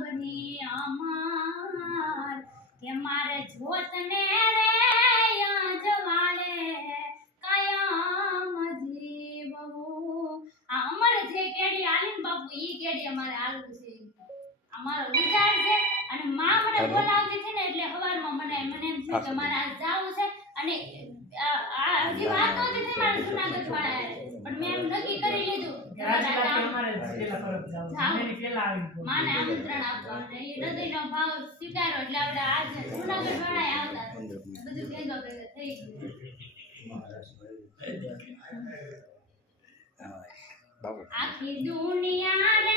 બની અમાર કે મારે જોતને રે જવાળે કાયમ જીવવું. આ અમર જે કેડી આલીન બાપુ ઈ કેડી અમારે આલવું છે. અમારો વિચાર છે અને માં મને બોલાવતી છે ને એટલે હવારમાં મને મને એમ થયું કે મારે આજ જાવું છે અને હજી વાત થઈ મારે જુનાગઢ વાળાએ પણ મેં એમ નક્કી કરી લીધું કે મારે આજ આમ માને આમંત્રણ આપવું અને એ હૃદયનો ભાવ સ્વીકારો એટલે આપણે આજે જુનાગઢ આવતા બધું ભેગા ભેગા થઈ ગયું. આખી દુનિયા રે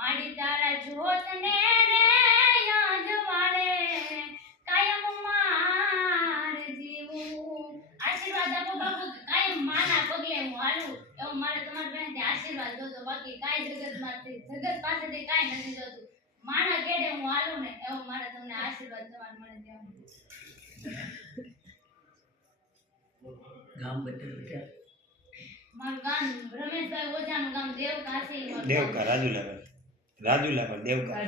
મારી તારા જોતને રે આજ મારે કાયમ માર જીવું. આશીર્વાદ આપો બાપુ કાયમ માના પગલે હું હાલું. એવું મારે તમારા પાસે આશીર્વાદ જોતો બાકી કાંઈ જગતમાંથી જગત પાસેથી કાંઈ નથી જોતું. માના કેડે હું હાલું ને એવું મારે તમને આશીર્વાદ તમારે મળે દેવાનું ગામ બદલ બેટા. મારું ગામ રમેશભાઈ ઓઝાનું ગામ દેવકા છે. ઈ મારું ગામ. દેવકા રાજુલા રાજુલા પર દેવકા